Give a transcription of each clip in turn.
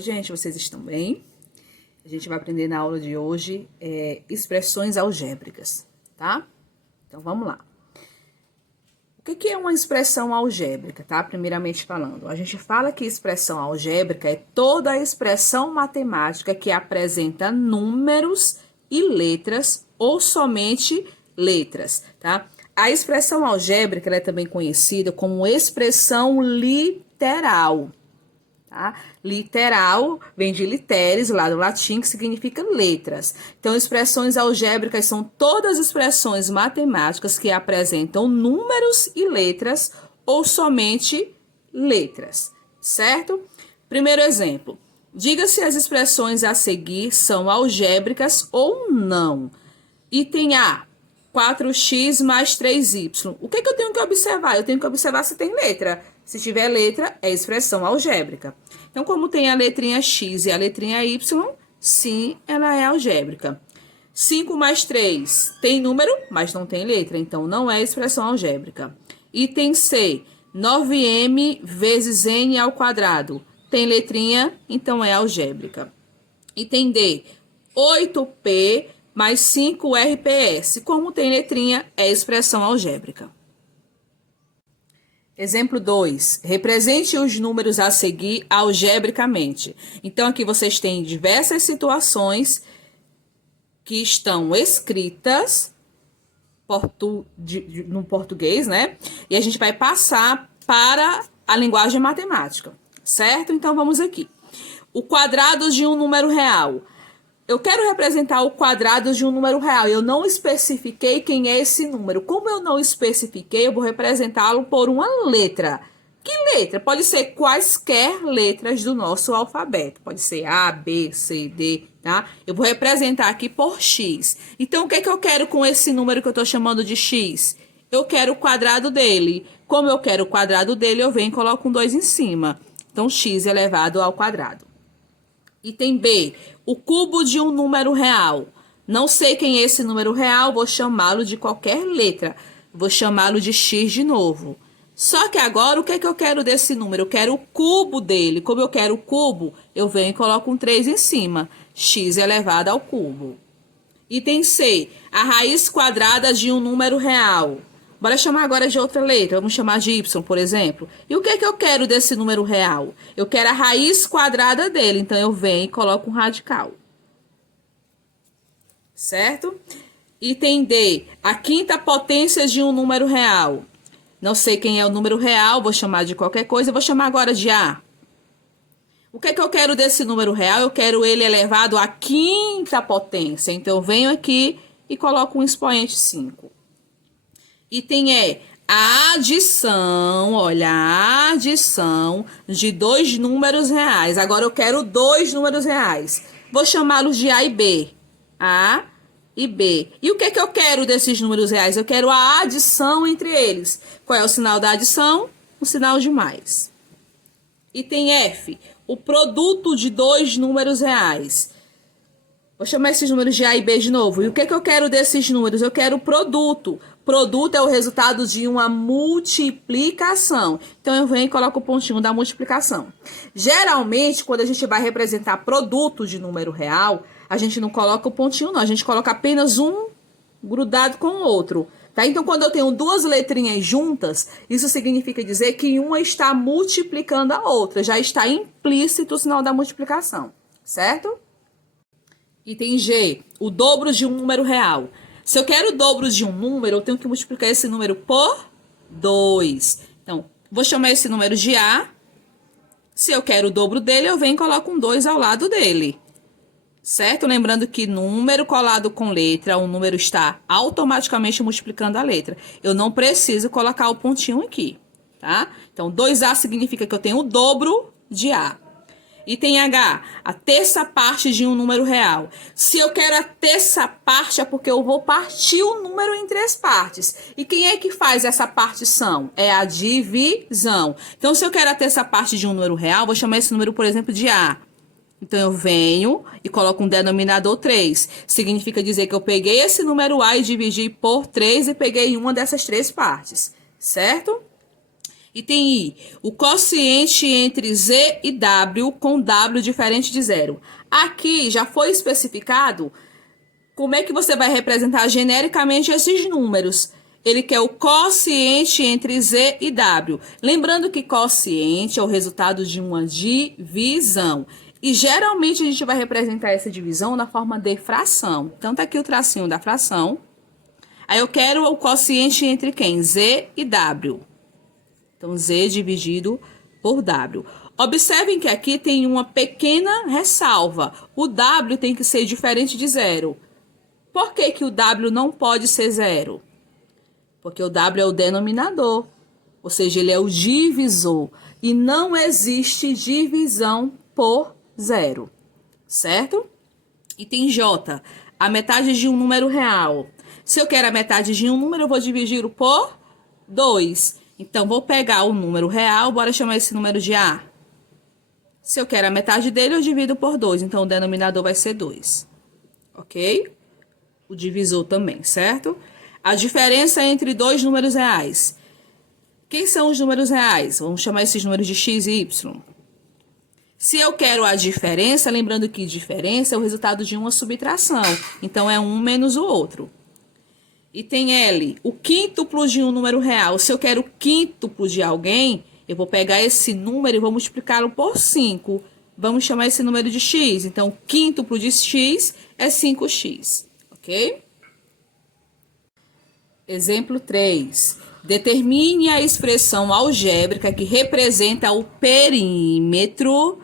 gente, vocês estão bem? A gente vai aprender na aula de hoje expressões algébricas, tá? Então, vamos lá. O que é uma expressão algébrica, tá? Primeiramente falando, a gente fala que expressão algébrica é toda a expressão matemática que apresenta números e letras ou somente letras, tá? A expressão algébrica ela é também conhecida como expressão literal. Tá? Literal vem de literes, lá do latim, que significa letras. Então, expressões algébricas são todas expressões matemáticas que apresentam números e letras ou somente letras, certo? Primeiro exemplo. Diga se as expressões a seguir são algébricas ou não. Item A, 4x mais 3y. O que eu tenho que observar? Eu tenho que observar se tem letra. Se tiver letra, é expressão algébrica. Então, como tem a letrinha x e a letrinha y, sim, ela é algébrica. 5 mais 3 tem número, mas não tem letra, então não é expressão algébrica. Item C, 9m vezes n ao quadrado. Tem letrinha, então é algébrica. Item D, 8p mais 5rps. Como tem letrinha, é expressão algébrica. Exemplo 2. Represente os números a seguir algebricamente. Então, aqui vocês têm diversas situações que estão escritas no português, né? E a gente vai passar para a linguagem matemática, certo? Então, vamos aqui. O quadrado de um número real. Eu quero representar o quadrado de um número real. Eu não especifiquei quem é esse número. Como eu não especifiquei, eu vou representá-lo por uma letra. Que letra? Pode ser quaisquer letras do nosso alfabeto. Pode ser A, B, C, D, tá? Eu vou representar aqui por X. Então, o que eu quero com esse número que eu estou chamando de X? Eu quero o quadrado dele. Como eu quero o quadrado dele, eu venho e coloco um 2 em cima. Então, X elevado ao quadrado. Item B, o cubo de um número real. Não sei quem é esse número real, vou chamá-lo de qualquer letra. Vou chamá-lo de x de novo. Só que agora, o que eu quero desse número? Eu quero o cubo dele. Como eu quero o cubo, eu venho e coloco um 3 em cima. X elevado ao cubo. Item C, a raiz quadrada de um número real. Bora chamar agora de outra letra. Vamos chamar de y, por exemplo. E o que eu quero desse número real? Eu quero a raiz quadrada dele. Então, eu venho e coloco um radical. Certo? Item D. A quinta potência de um número real. Não sei quem é o número real. Vou chamar de qualquer coisa. Eu vou chamar agora de A. O que eu quero desse número real? Eu quero ele elevado à quinta potência. Então, eu venho aqui e coloco um expoente 5. Item E, a adição, olha, a adição de dois números reais. Agora eu quero dois números reais. Vou chamá-los de A e B. A e B. E o que eu quero desses números reais? Eu quero a adição entre eles. Qual é o sinal da adição? O sinal de mais. Item F, o produto de dois números reais. Vou chamar esses números de A e B de novo. E o que eu quero desses números? Eu quero o produto. Produto é o resultado de uma multiplicação. Então, eu venho e coloco o pontinho da multiplicação. Geralmente, quando a gente vai representar produto de número real, a gente não coloca o pontinho, não. A gente coloca apenas um grudado com o outro. Tá? Então, quando eu tenho duas letrinhas juntas, isso significa dizer que uma está multiplicando a outra. Já está implícito o sinal da multiplicação. Certo? Item G, o dobro de um número real. Se eu quero o dobro de um número, eu tenho que multiplicar esse número por 2. Então, vou chamar esse número de A. Se eu quero o dobro dele, eu venho e coloco um 2 ao lado dele. Certo? Lembrando que número colado com letra, o número está automaticamente multiplicando a letra. Eu não preciso colocar o pontinho aqui, tá? Então, 2A significa que eu tenho o dobro de A. Item H, a terça parte de um número real. Se eu quero a terça parte, é porque eu vou partir o número em 3 partes. E quem é que faz essa partição? É a divisão. Então, se eu quero a terça parte de um número real, vou chamar esse número, por exemplo, de A. Então, eu venho e coloco um denominador 3. Significa dizer que eu peguei esse número A e dividi por 3 e peguei uma dessas 3 partes. Certo? Item I, o quociente entre Z e W com W diferente de zero. Aqui já foi especificado como é que você vai representar genericamente esses números. Ele quer o quociente entre Z e W. Lembrando que quociente é o resultado de uma divisão. E geralmente a gente vai representar essa divisão na forma de fração. Então tá aqui o tracinho da fração. Aí eu quero o quociente entre quem? Z e W. Então, Z dividido por W. Observem que aqui tem uma pequena ressalva. O W tem que ser diferente de zero. Por que que o W não pode ser zero? Porque o W é o denominador. Ou seja, ele é o divisor. E não existe divisão por zero. Certo? Item J. A metade de um número real. Se eu quero a metade de um número, eu vou dividir por 2. Então, vou pegar o número real, bora chamar esse número de A. Se eu quero a metade dele, eu divido por 2. Então, o denominador vai ser 2. Ok? O divisor também, certo? A diferença entre dois números reais. Quem são os números reais? Vamos chamar esses números de x e y. Se eu quero a diferença, lembrando que diferença é o resultado de uma subtração. Então, é um menos o outro. Item L, o quíntuplo de um número real. Se eu quero o quíntuplo de alguém, eu vou pegar esse número e vou multiplicá-lo por 5. Vamos chamar esse número de x. Então, o quíntuplo de x é 5x. Ok? Exemplo 3. Determine a expressão algébrica que representa o perímetro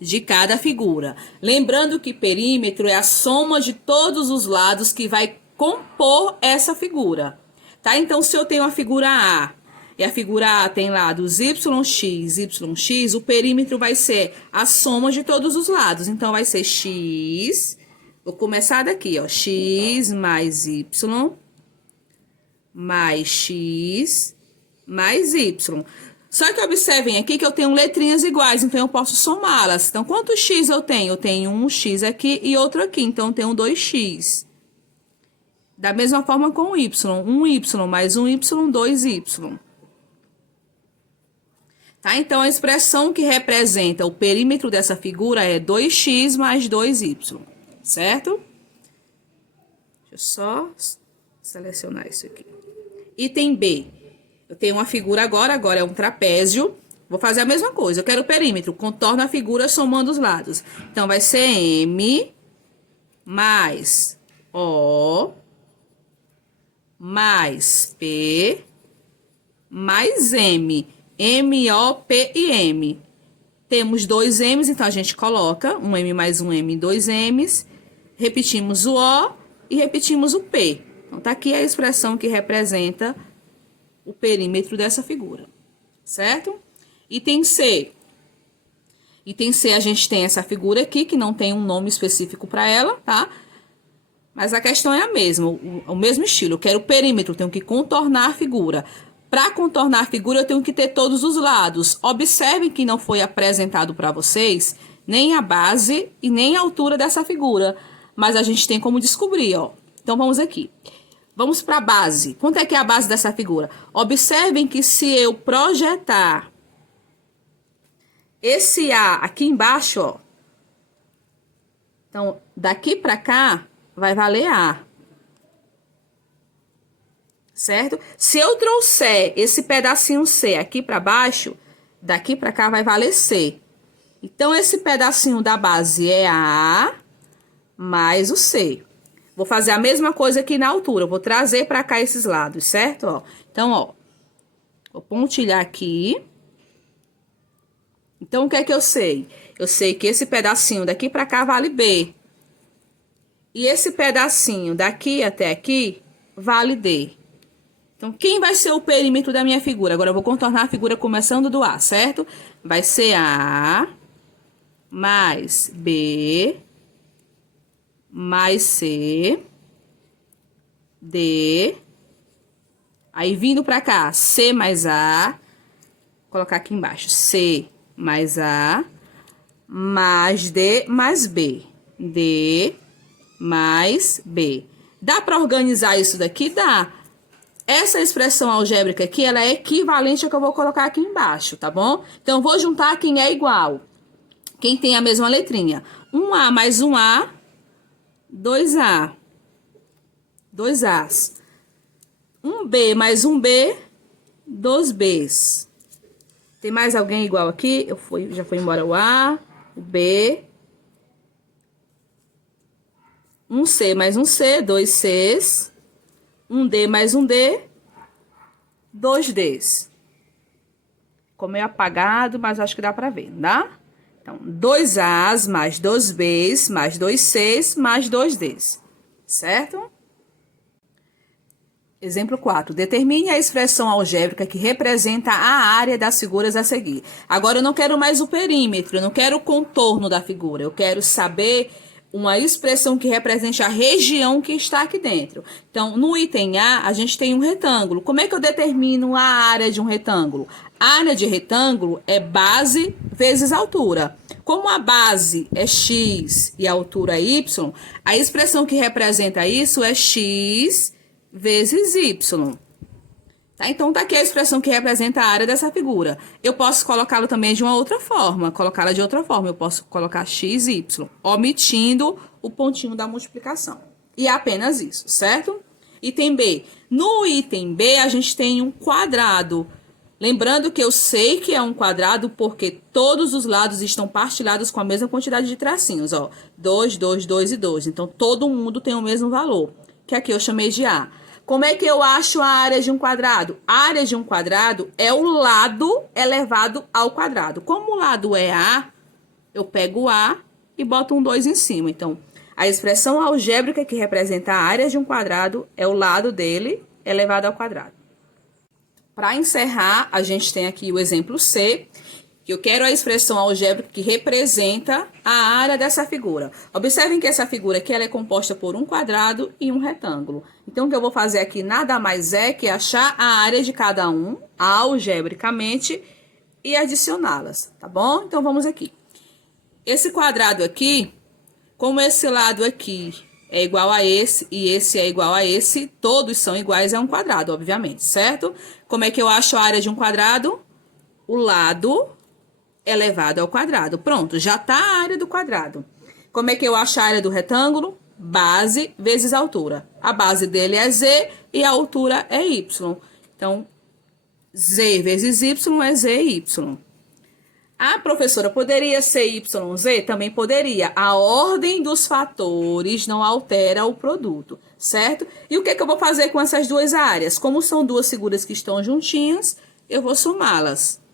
de cada figura. Lembrando que perímetro é a soma de todos os lados que vai compor essa figura, tá? Então, se eu tenho a figura A, e a figura A tem lados yx, yx, o perímetro vai ser a soma de todos os lados. Então, vai ser x, vou começar daqui, ó, x mais y, mais x, mais y. Só que observem aqui que eu tenho letrinhas iguais, então eu posso somá-las. Então, quantos x eu tenho? Eu tenho um x aqui e outro aqui, então eu tenho 2x. Da mesma forma com o y, 1y mais 1y, 2y. Tá? Então, a expressão que representa o perímetro dessa figura é 2x mais 2y, certo? Deixa eu só selecionar isso aqui. Item B. Eu tenho uma figura agora é um trapézio. Vou fazer a mesma coisa, eu quero o perímetro, contorno a figura somando os lados. Então, vai ser M mais O mais P mais M. M, O, P e M. Temos dois M's, então a gente coloca um M mais um M, dois M's. Repetimos o O e repetimos o P. Então, tá aqui a expressão que representa o perímetro dessa figura. Certo? Item C. Item C, a gente tem essa figura aqui, que não tem um nome específico para ela, tá? Mas a questão é a mesma, o mesmo estilo. Eu quero o perímetro, eu tenho que contornar a figura. Para contornar a figura, eu tenho que ter todos os lados. Observem que não foi apresentado para vocês nem a base e nem a altura dessa figura. Mas a gente tem como descobrir, ó. Então, vamos aqui. Vamos para a base. Quanto é que é a base dessa figura? Observem que se eu projetar esse A aqui embaixo, ó. Então, daqui para cá vai valer A. Certo? Se eu trouxer esse pedacinho C aqui para baixo, daqui para cá vai valer C. Então, esse pedacinho da base é A mais o C. Vou fazer a mesma coisa aqui na altura. Vou trazer para cá esses lados, certo? Ó. Então, ó. Vou pontilhar aqui. Então, o que é que eu sei? Eu sei que esse pedacinho daqui para cá vale B. E esse pedacinho daqui até aqui vale D. Então, quem vai ser o perímetro da minha figura? Agora, eu vou contornar a figura começando do A, certo? Vai ser A mais B mais C, D. Aí, vindo pra cá, C mais A. Vou colocar aqui embaixo. C mais A mais D mais B. D mais B. Dá pra organizar isso daqui? Dá. Essa expressão algébrica aqui, ela é equivalente ao que eu vou colocar aqui embaixo, tá bom? Então, eu vou juntar quem é igual. Quem tem a mesma letrinha. 1A mais 1A, 2A. 2As. 1B mais 1B, 2Bs. Tem mais alguém igual aqui? Já foi embora o A, o B. 1C mais 1C, 2Cs. 1D mais 1D, 2Ds. Ficou meio apagado, mas acho que dá pra ver, não dá? Então, 2As mais 2Bs mais 2Cs mais 2Ds. Certo? Exemplo 4. Determine a expressão algébrica que representa a área das figuras a seguir. Agora, eu não quero mais o perímetro, eu não quero o contorno da figura. Eu quero saber uma expressão que represente a região que está aqui dentro. Então, no item A, a gente tem um retângulo. Como é que eu determino a área de um retângulo? A área de retângulo é base vezes altura. Como a base é x e a altura é y, a expressão que representa isso é x vezes y. Tá? Então, tá aqui a expressão que representa a área dessa figura. Eu posso colocá-la também de uma outra forma. Colocá-la de outra forma. Eu posso colocar x, y, omitindo o pontinho da multiplicação. E é apenas isso, certo? Item B. No item B, a gente tem um quadrado. Lembrando que eu sei que é um quadrado porque todos os lados estão partilhados com a mesma quantidade de tracinhos. Ó, 2, 2, 2 e 2. Então, todo mundo tem o mesmo valor, que aqui eu chamei de A. Como é que eu acho a área de um quadrado? A área de um quadrado é o lado elevado ao quadrado. Como o lado é A, eu pego o A e boto um 2 em cima. Então, a expressão algébrica que representa a área de um quadrado é o lado dele elevado ao quadrado. Para encerrar, a gente tem aqui o exemplo C, que eu quero a expressão algébrica que representa a área dessa figura. Observem que essa figura aqui ela é composta por um quadrado e um retângulo. Então, o que eu vou fazer aqui nada mais é que achar a área de cada um, algebricamente, e adicioná-las, tá bom? Então, vamos aqui. Esse quadrado aqui, como esse lado aqui é igual a esse e esse é igual a esse, todos são iguais a um quadrado, obviamente, certo? Como é que eu acho a área de um quadrado? O lado elevado ao quadrado. Pronto, já está a área do quadrado. Como é que eu acho a área do retângulo? Base vezes altura. A base dele é z e a altura é y. Então, z vezes y é zy. A professora poderia ser yz? Também poderia. A ordem dos fatores não altera o produto, certo? E o que é que eu vou fazer com essas duas áreas? Como são duas figuras que estão juntinhas, eu vou somá-las.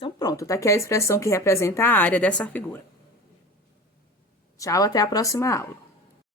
Então, pronto, tá aqui a expressão que representa a área dessa figura. Tchau, até a próxima aula.